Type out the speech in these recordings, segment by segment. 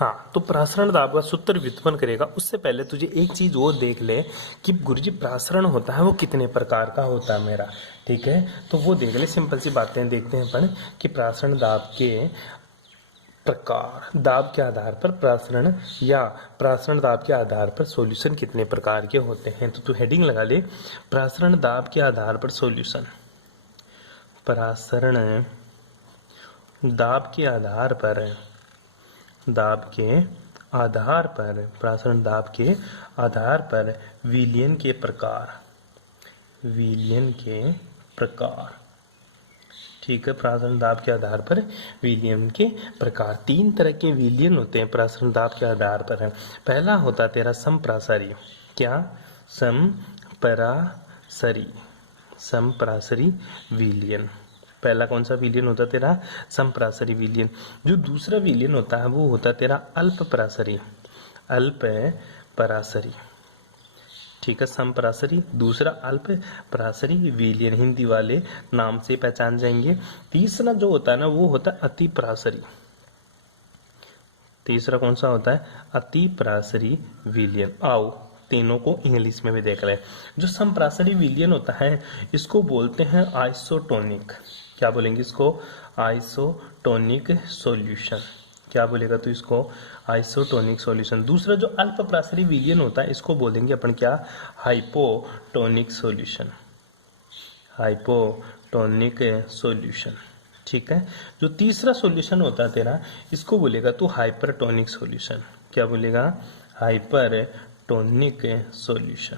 हाँ, तो प्रासरण दाब का सूत्र व्युत्पन्न करेगा उससे पहले तुझे एक चीज और देख ले कि गुरुजी प्रासरण होता है वो कितने प्रकार का होता है मेरा। ठीक है, तो वो देख ले। सिंपल सी बातें देखते हैं अपन कि प्रासरण दाब के प्रकार, दाब के आधार पर प्रासरण या प्रासरण दाब के आधार पर सॉल्यूशन कितने प्रकार के होते हैं। तो तू हेडिंग लगा ले, प्रासरण दाब के आधार पर सॉल्यूशन। प्रासरण दाब के आधार पर, दाब के आधार पर, प्रासरण दाब के आधार पर विलयन के प्रकार, विलयन के प्रकार। ठीक है, प्रासरण दाब के आधार पर विलयन के प्रकार। तीन तरह के विलयन होते हैं प्रासरण दाब के आधार पर। है पहला होता तेरा समप्रासरी। क्या? समपरासरी, समप्रासरी विलयन। पहला कौन सा विलयन होता तेरा? समप्रासरी विलयन। जो दूसरा विलयन होता है वो होता तेरा अल्पप्रासरी, अल्पपरासरी। ठीक है, समपरासरी, दूसरा अल्पपरासरी विलयन, हिंदी वाले नाम से पहचान जाएंगे। तीसरा जो होता है ना वो होता है अतिपरासरी। तीसरा कौन सा होता है? अतिपरासरी विलयन। आओ तीनों को इंग्लिश में भी देख रहे हैं। जो समपरासरी विलयन होता है इसको बोलते हैं आइसोटोनिक। क्या बोलेंगे इसको? Isotonic solution. क्या बोलेगा तू इसको? Isotonic solution. दूसरा जो अल्पप्रासरी विलयन होता है इसको बोलेंगे अपन क्या? Hypotonic solution, hypotonic solution. ठीक है, जो तीसरा सॉल्यूशन होता है तेरा इसको बोलेगा तू हाइपरटोनिक सॉल्यूशन। क्या बोलेगा? Hypertonic solution.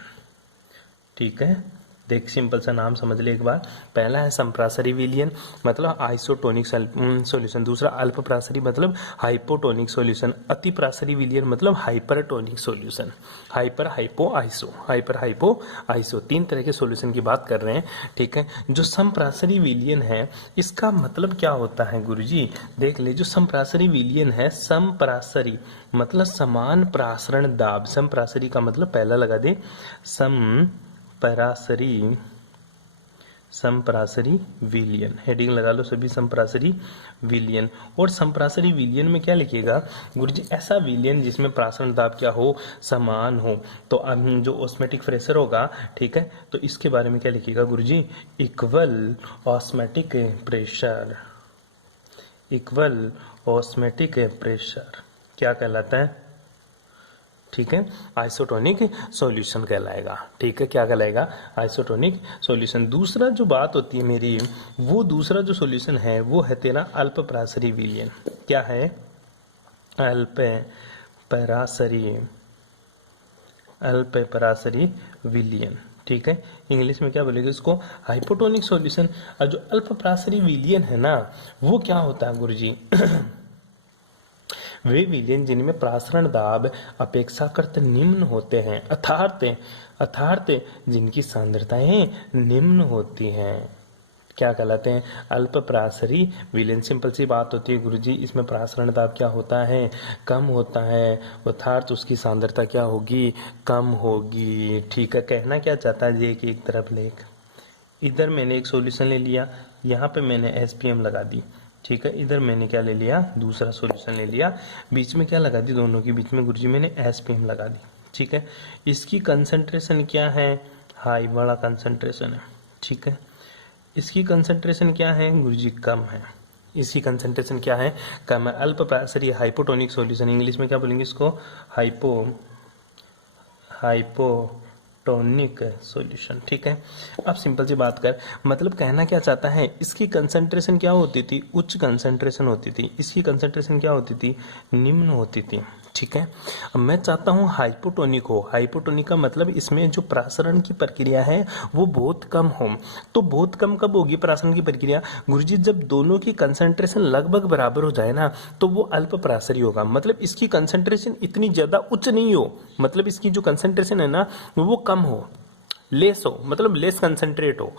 ठीक है, देख सिंपल सा नाम समझ ले एक बार। पहला है समप्रासरी विलयन मतलब आइसोटोनिक सॉल्यूशन। दूसरा अल्पप्रासरी मतलब हाइपोटोनिक सॉल्यूशन। अतिप्रासरी विलयन मतलब hypertonic solution. Hyper, hypo, iso, hyper, hypo, iso, तीन तरह के सॉल्यूशन की बात कर रहे हैं। ठीक है, जो समप्रासरी विलयन है इसका मतलब क्या होता है गुरुजी? देख ले, जो समप्रासरी विलयन है, समप्रासरी मतलब समान प्रासरण दाब। समप्रासरी का मतलब पहला लगा दे, समपरासरी, समपरासरी विलयन। हेडिंग लगा लो सभी, समपरासरी विलयन। और समपरासरी विलयन में क्या लिखिएगा गुरुजी? ऐसा विलयन जिसमें प्रासरण दाब क्या हो? समान हो। तो अब जो ऑस्मेटिक प्रेशर होगा, ठीक है, तो इसके बारे में क्या लिखिएगा गुरुजी? Equal osmotic pressure, equal osmotic pressure क्या कहलाता है? ठीक है, आइसोटोनिक सॉल्यूशन कहलाएगा। ठीक है, क्या कहलाएगा? Isotonic solution. दूसरा जो बात होती है मेरी, वो दूसरा जो सॉल्यूशन है वो है तेरा अल्पप्रासरी विलयन। क्या है? अल्पपरासरी, अल्पपरासरी विलयन। ठीक है, इंग्लिश में क्या बोलेंगे इसको? Hypotonic solution. और जो अल्पप्रासरी विलयन है ना वो क्या होता है गुरुजी? वे विलयन जिनमें प्रासरण दाब अपेक्षाकृत निम्न होते हैं, अर्थात जिनकी सांद्रताएं निम्न होती हैं। क्या कहलाते हैं? अल्पप्रासरी विलयन। सिंपल सी बात होती है गुरुजी, इसमें प्रासरण दाब क्या होता है? कम होता है, अर्थात उसकी सांद्रता क्या होगी? कम होगी। ठीक है, कहना क्या चाहता है ये कि एक तरफ लेख, इधर मैंने एक सॉल्यूशन ले लिया, यहाँ पे मैंने एसपीएम लगा दी। ठीक है, इधर मैंने क्या ले लिया? दूसरा सॉल्यूशन ले लिया। बीच में क्या लगा दी? दोनों के बीच में गुरुजी मैंने एसपीएम लगा दी। ठीक है, इसकी कंसंट्रेशन क्या है? हाई, बड़ा कंसंट्रेशन है। ठीक है, इसकी कंसंट्रेशन क्या है गुरुजी? कम है। इसकी कंसंट्रेशन क्या है? कम है। अल्पप्रासरी हाइपोटोनिक सॉल्यूशन, इंग्लिश में क्या बोलेंगे इसको? Hypotonic solution. ठीक है, अब सिंपल सी बात कर, मतलब कहना क्या चाहता है? इसकी कंसंट्रेशन क्या होती थी? उच्च कंसंट्रेशन होती थी। इसकी कंसंट्रेशन क्या होती थी? निम्न होती थी। ठीक है, अब मैं चाहता हूं हाइपोटोनिक हो। हाइपोटोनिक का मतलब इसमें जो प्रासरण की प्रक्रिया है वो बहुत कम हो। तो बहुत कम कब होगी प्रासरण की प्रक्रिया गुरुजी? जब दोनों की कंसंट्रेशन लगभग बराबर हो जाए ना तो वो अल्पप्रासरी होगा। मतलब इसकी कंसंट्रेशन इतनी ज्यादा उच्च नहीं हो, मतलब इसकी जो कंसंट्रेशन है ना वो कम हो, लेस हो, मतलब लेस कंसंट्रेट हो।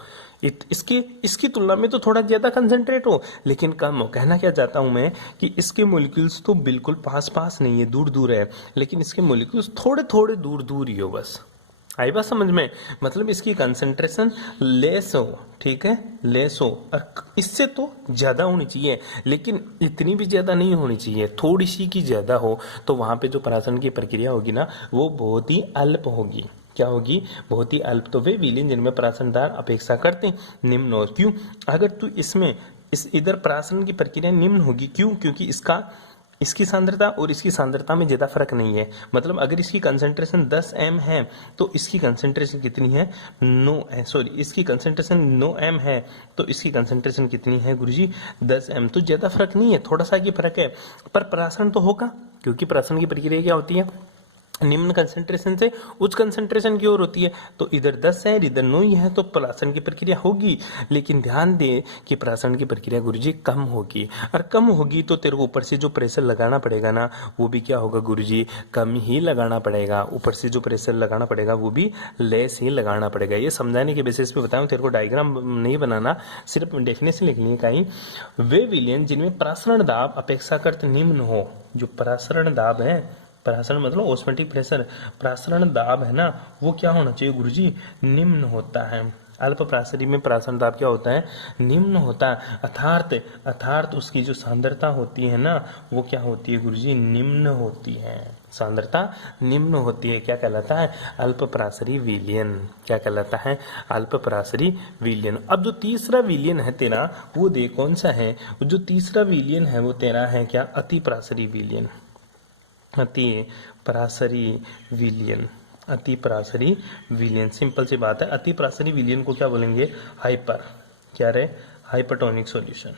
इसकी तुलना में तो थोड़ा ज्यादा कंसंट्रेट हो लेकिन कम हो। कहना क्या चाहता हूं मैं कि इसके मॉलिक्यूल्स तो बिल्कुल पास पास नहीं है, दूर दूर है, लेकिन इसके मॉलिक्यूल्स थोड़े थोड़े दूर दूर ही हो बस। आई बात समझ में? मतलब इसकी कंसंट्रेशन लेस हो, ठीक है, लेस हो, और इससे तो ज्यादा होनी चाहिए, लेकिन इतनी भी ज्यादा नहीं होनी चाहिए, थोड़ी सी की ज्यादा हो, तो वहां पे जो परासरण की प्रक्रिया होगी ना वो बहुत ही अल्प होगी। क्या होगी? बहुत ही अल्प। तो वे विलयन जिनमें परासरण दर अपेक्षा करते निम्न हो। क्यों? अगर तू इसमें इधर परासरण की प्रक्रिया निम्न होगी, क्यों? क्योंकि इसकी सांद्रता और इसकी सांद्रता में ज्यादा फर्क नहीं है। मतलब अगर इसकी कंसंट्रेशन 10 एम है तो इसकी कंसंट्रेशन कितनी है? 9, सॉरी, इसकी कंसंट्रेशन 9 एम है तो इसकी कंसंट्रेशन कितनी है गुरुजी? 10 एम। तो ज्यादा फर्क नहीं है, थोड़ा सा ही फर्क है, पर परासरण तो होगा, क्योंकि परासरण की प्रक्रिया क्या होती है? निम्न कंसंट्रेशन से उच्च कंसंट्रेशन की ओर होती है। तो इधर 10 है, इधर 9 ही है, तो परासरण की प्रक्रिया होगी। लेकिन ध्यान दे कि परासरण की प्रक्रिया गुरुजी कम होगी, और कम होगी तो तेरे को ऊपर से जो प्रेशर लगाना पड़ेगा ना वो भी क्या होगा गुरुजी? कम ही लगाना पड़ेगा। ऊपर से जो प्रेशर लगाना पड़ेगा वो भी लेस ही लगाना पड़ेगा। ये समझाने के बेसिस पे बताऊं, तेरे को डायग्राम नहीं बनाना, सिर्फ डेफिनेशन लिखनी है कहीं। वे विलयन जिनमें परासरण दाब अपेक्षाकृत निम्न हो, जो परासरण दाब है, परासरण मतलब ऑस्मोटिक प्रेशर, परासरण दाब है ना वो क्या होना चाहिए गुरुजी? निम्न होता है। अल्प परासरी में परासरण दाब क्या होता है? निम्न होता है। अर्थात उसकी जो सांद्रता होती है ना वो क्या होती है गुरुजी? निम्न होती है। सांद्रता निम्न होती है। क्या कहलाता है? अल्प परासरी विलयन। क्या कहलाता है? अल्प परासरी विलयन। अब जो तीसरा विलयन है तेरा वो देख कौन सा है? जो तीसरा विलयन है वो तेरा है क्या? अति परासरी विलयन। अति परासरी विलयन। अति परासरी विलयन, सिंपल सी बात है। अति परासरी विलयन को क्या बोलेंगे? हाइपर, क्या रे? Hypertonic solution.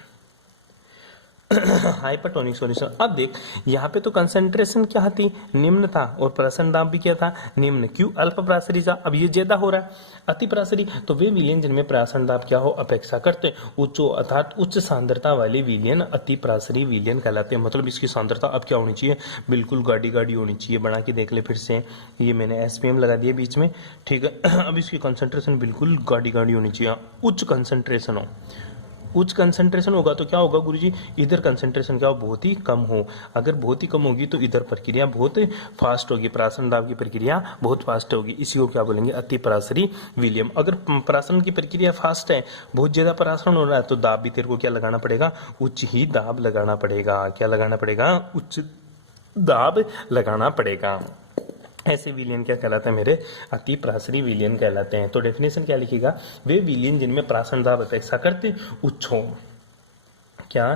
Hypertonic solution. अब देख यहाँ पे तो कंसंट्रेशन क्या थी? निम्न था, और परासरण दाब भी क्या था? निम्न। क्यों? अल्प परासरी था, अब ये ज्यादा हो रहा है। अति परासरी तो वे विलयन जिनमें परासरण दाब क्या हो? अपेक्षा करते उच्च, अर्थात उच्च सांद्रता वाले विलयन अति परासरी विलयन कहलाते हैं। मतलब इसकी सांद्रता अब क्या होनी चाहिए? बिल्कुल गाड़ी गाड़ी होनी चाहिए। बना के देख ले फिर से, ये मैंने एसपीएम लगा दिया बीच में, ठीक है। अब इसकी कंसंट्रेशन बिल्कुल गाड़ी गाड़ी होनी चाहिए, उच्च कंसंट्रेशन हो। उच्च कंसंट्रेशन होगा तो क्या होगा गुरुजी? इधर कंसंट्रेशन क्या हो? बहुत ही कम हो। अगर बहुत ही कम होगी तो इधर प्रक्रिया बहुत फास्ट होगी, परासरण दाब की प्रक्रिया बहुत फास्ट होगी। इसी को क्या बोलेंगे? अति परासरी विलयन। अगर परासरण की प्रक्रिया फास्ट है, बहुत ज्यादा परासरण हो रहा है, तो दाब भी तेरे को क्या लगाना पड़ेगा? उच्च ही दाब लगाना पड़ेगा। क्या लगाना पड़ेगा? उच्च दाब लगाना पड़ेगा। ऐसे विलयन क्या कहलाते हैं मेरे? अति परासरी विलयन कहलाते हैं। तो डेफिनेशन क्या लिखिएगा? वे विलयन जिनमें परासरण दाब अपेक्षा करते उच्च हो। क्या?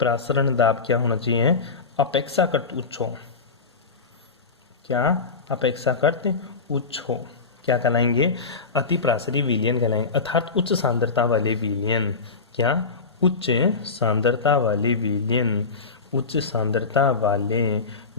परासरण दाब क्या होना चाहिए? अपेक्षाकृत उच्च हो। क्या? अपेक्षाकृत उच्च हो। क्या कहलाएंगे? अति परासरी विलयन कहलाएंगे, अर्थात उच्च सांद्रता वाले विलयन। क्या? उच्च सांद्रता वाले विलयन। उच्च सांद्रता वाले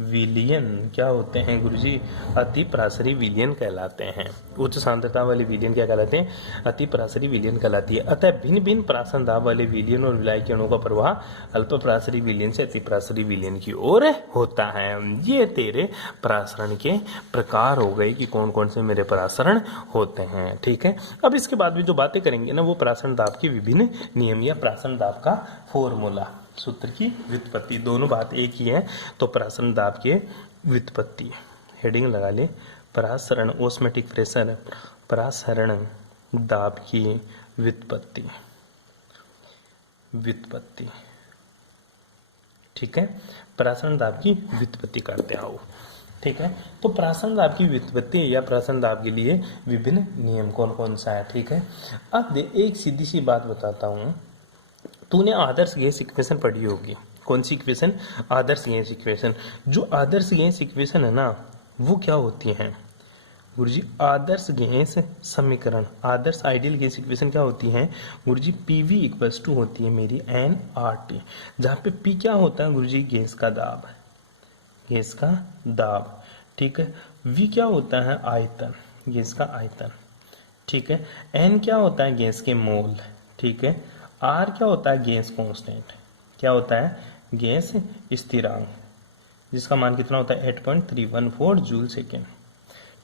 विलयन क्या होते हैं गुरुजी? अति परासरी विलयन कहलाते हैं। उच्च सांद्रता वाले विलयन क्या कहलाते हैं? अति परासरी विलयन कहलाती है। अतः भिन्न भिन्न परासरण दाब वाले विलयन और विलायक के अणुओं का प्रवाह अल्प परासरी विलयन से अति परासरी विलयन की ओर होता है। ये तेरे परासरण के प्रकार हो गए कि कौन कौन से मेरे परासरण होते हैं, ठीक है। अब इसके बाद भी जो बातें करेंगे ना वो परासरण दाब के विभिन्न नियम या परासरण दाब का फॉर्मूला, सूत्र की व्युत्पत्ति, दोनों बात एक ही है। तो परासरण दाब के व्युत्पत्ति, हेडिंग लगा ले, परासरण ऑस्मोटिक प्रेशर, परासरण दाब की व्युत्पत्ति, ठीक है। परासरण दाब की व्युत्पत्ति करते आओ, ठीक है। तो परासरण दाब की व्युत्पत्ति या परासरण दाब के लिए विभिन्न नियम कौन कौन सा है, ठीक है। अब एक सीधी सी बात बताता हूं, तूने आदर्श गैस इक्वेशन पढ़ी होगी। कौन सी इक्वेशन? आदर्श गैस इक्वेशन। जो आदर्श गैस इक्वेशन है ना वो क्या होती है गुरुजी? आदर्श गैस समीकरण, आदर्श आइडियल गैस इक्वेशन क्या होती है गुरुजी? पीवी इक्वल्स टू होती है मेरी एनआरटी, जहां पे पी क्या होता है गुरुजी? गैस का दाब, गैस का दाब, ठीक है। वी क्या होता है? आयतन, गैस का आयतन, ठीक है। एन क्या होता है? गैस के मोल, ठीक है। आर क्या होता है? गैस कांस्टेंट, क्या होता है? गैस स्थिरांक, जिसका मान कितना होता है? 8.314 जूल सेकेंड,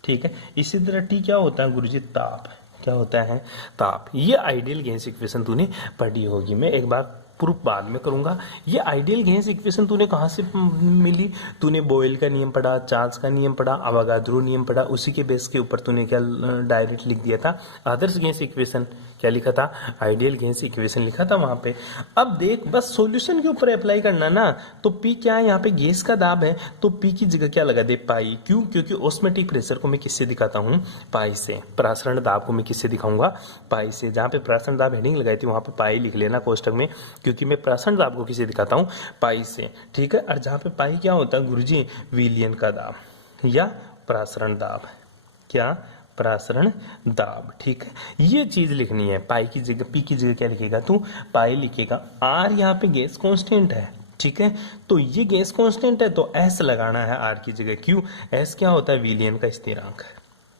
ठीक है। इसी तरह टी क्या होता है गुरुजी? ताप, क्या होता है? ताप। ये आइडियल गैस इक्वेशन तूने पढ़ी होगी। मैं एक बार प्रूफ बाद में करूंगा। ये आइडियल गैस इक्वेशन तूने कहाँ से मिली? तूने बॉयल का नियम पढ़ा, चार्ल्स का नियम पढ़ा, अवोगाद्रो नियम पढ़ा, उसी के बेस के ऊपर तूने क्या डायरेक्ट लिख दिया था? आदर्श गैस इक्वेशन। क्या लिखा था? आइडियल गैस इक्वेशन लिखा था वहां पे। अब देख, बस सॉल्यूशन के ऊपर अप्लाई करना ना। तो पी क्या है? यहाँ पे गैस का दाब है, तो पी की जगह क्या लगा दे? पाई। क्यों? क्योंकि ऑस्मोटिक प्रेशर को मैं किससे दिखाता हूँ? पाई से। प्रासरण दाब को मैं किससे दिखाऊंगा? पाई से। जहां पे प्रासरण दाब हेडिंग लगाई थी वहां पे पाई लिख लेना कोष्टक में, क्योंकि मैं प्रासरण दाब को किसे दिखाता हूँ? पाई से। ठीक है। और जहां पे पाई क्या होता है गुरुजी? विलियन का दाब या प्रासरण दाब। क्या? प्रासरण दाब। ठीक है, ये चीज लिखनी है। पाई की जगह, पी की जगह क्या लिखेगा तू? पाई लिखेगा। आर यहाँ पे गैस कांस्टेंट है। ठीक है, तो ये गैस कांस्टेंट है तो एस लगाना है आर की जगह। क्यों? एस क्या होता है? विलियन का स्थिरांक।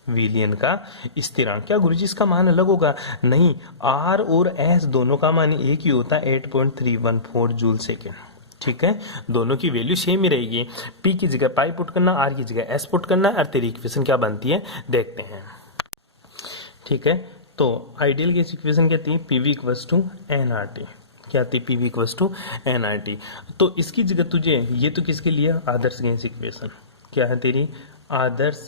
विलियन का स्थिरांक। क्या गुरुजी इसका मान अलग होगा? नहीं, आर और एस दोनों का मान एक ही होता है, 8.314 जूल सेकेंड। ठीक है, दोनों की वैल्यू सेम ही रहेगी। पी की जगह पाई पुट करना, आर की जगह एस पुट करना, और तेरी इक्वेशन क्या बनती है देखते हैं। ठीक है, तो आइडियल गैस इक्वेशन क्या थी? PV equals to NRT. क्या थी? PV equals to NRT. तो इसकी जगह तुझे ये तो किसके लिए? आदर्श गैस इक्वेशन। क्या है तेरी? आदर्श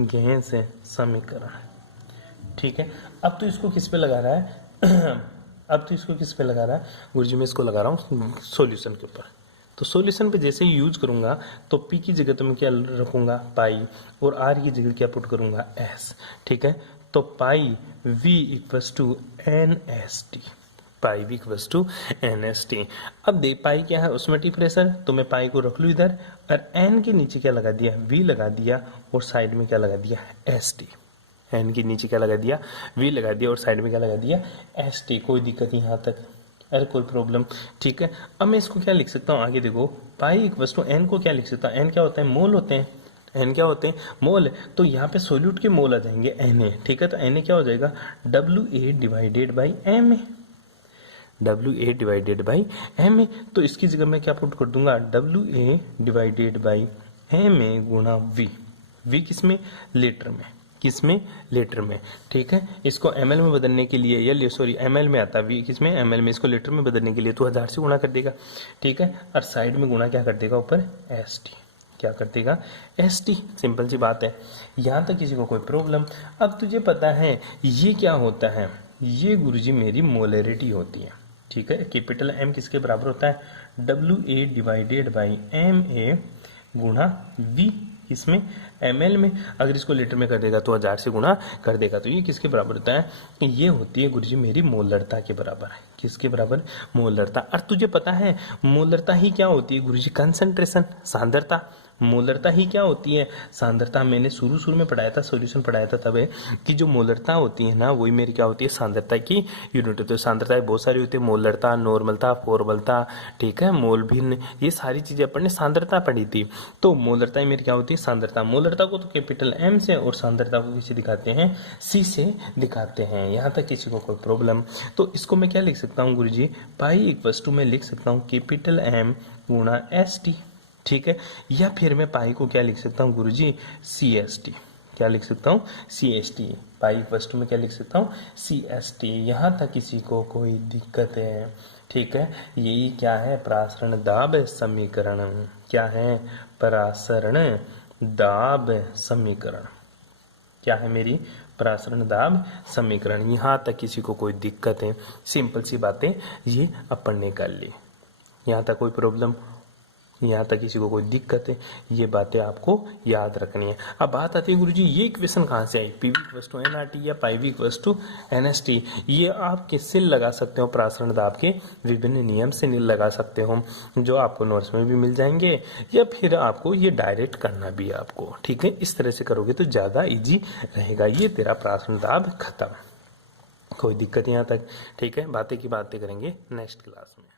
गैस समीकरण। ठीक है, अब तो इसको किस पे लगा रहा है? अब तो इसको किस पे लगा रहा है गुरुजी? मैं इसको लगा रहा हूँ सॉल्यूशन के ऊपर। तो सॉल्यूशन पे जैसे ही यूज करूंगा तो पी की जगह तो मैं क्या रखूंगा? पाई, और आर की जगह क्या पुट करूंगा? एस। ठीक है, तो pi V equals to N S T. Pi V equals to N S T. अब देख, पाई क्या है? ऑस्मोटिक प्रेशर, तो मैं पाई को रख लू इधर, और एन के नीचे क्या लगा दिया? वी लगा दिया, और साइड में क्या लगा दिया? S T. एन के नीचे क्या लगा दिया? वी लगा दिया, और साइड में क्या लगा दिया? S T. कोई दिक्कत यहाँ तक? अरे कोई प्रॉब्लम? ठीक है, अब मैं इसको क्या लिख सकता हूँ आगे देखो। पाई इक्वल्स टू एन को क्या लिख सकता हूँ? एन क्या होता है? मोल होते हैं। एन क्या होते हैं? मोल। तो यहाँ पे सोल्यूट के मोल आ जाएंगे Na। ठीक है, तो Na क्या हो जाएगा? WA divided by Ma। WA divided by Ma। तो इसकी जगह मैं क्या पुट कर दूंगा? WA डिवाइडेड बाई Ma गुणा V। V किसमें? लीटर में। किसमें? लीटर में। ठीक है, इसको ml में बदलने के लिए, या सॉरी ml में आता है, V किसमें? ml में। इसको लीटर में बदलने के लिए तो 1000 से गुणा कर देगा। ठीक है, और साइड में गुणा क्या कर देगा? ऊपर ST। क्या कर देगा? ST। सिंपल सी बात है, यहां तक किसी को कोई प्रॉब्लम? अब तुझे पता है ये क्या होता है? ये गुरुजी मेरी मोलरिटी होती है। ठीक है, कैपिटल M किसके बराबर होता है? WA डिवाइडेड बाई MA गुणा V। इसमें ml में। अगर इसको लीटर में कर देगा तो 1000 से गुणा कर देगा। तो ये किसके बराबर होता है? ये होती है गुरुजी मेरी मोलरता के बराबर है। किसके बराबर? मोलरता। और तुझे पता है मोलरता ही क्या होती है गुरुजी? कंसंट्रेशन, सांद्रता। मोलरता ही क्या होती है? सांद्रता। मैंने शुरू में पढ़ाया था, सॉल्यूशन पढ़ाया था तब, कि जो मोलरता होती है ना वही मेरी क्या होती है? सांद्रता की यूनिट होती है। सांद्रता बहुत सारी होती है, मोलरता, नॉर्मलता, फॉर्मलता, ठीक है, मोल भिन्न, ये सारी चीजें अपन ने सांद्रता पढ़ी थी। तो मोलरता मेरी क्या होती है? सांद्रता। मोलरता को तो कैपिटल M से, और सांद्रता को किसे दिखाते हैं? C से दिखाते हैं। यहाँ तक किसी को कोई प्रॉब्लम? तो इसको मैं क्या लिख सकता हूँ गुरुजी? पाई इक्वल्स टू मैं लिख सकता हूँ कैपिटल M गुणा ST। ठीक है, या फिर मैं पाई को क्या लिख सकता हूँ गुरुजी? CST। क्या लिख सकता हूँ? CST। पाई इक्वल्स टू में क्या लिख सकता हूँ? CST। यहाँ तक किसी को कोई दिक्कत है? ठीक है, यही क्या है? प्रासरण दाब समीकरण। क्या है? प्रासरण दाब समीकरण। क्या है मेरी? प्रासरण दाब समीकरण। यहाँ तक किसी को कोई दिक्कत है? सिंपल सी बातें ये अपन ने कर ली। यहाँ तक कोई प्रॉब्लम? यहाँ तक किसी को कोई दिक्कत है? ये बातें आपको याद रखनी है। अब बात आती है गुरुजी ये इक्वेशन कहाँ से आई? पीवी इक्वल्स टू एनआरटी या पाईवी इक्वल्स टू एनएसटी। ये आप किससे लगा सकते हो? प्रासरण दाब के विभिन्न नियम से लगा सकते हो, जो आपको नोट्स में भी मिल जाएंगे, या फिर आपको ये डायरेक्ट करना भी है आपको। ठीक है, इस तरह से करोगे तो ज्यादा इजी रहेगा। ये तेरा प्रासरण दाब खत्म। कोई दिक्कत यहाँ तक? ठीक है, बातें की बातें करेंगे नेक्स्ट क्लास में।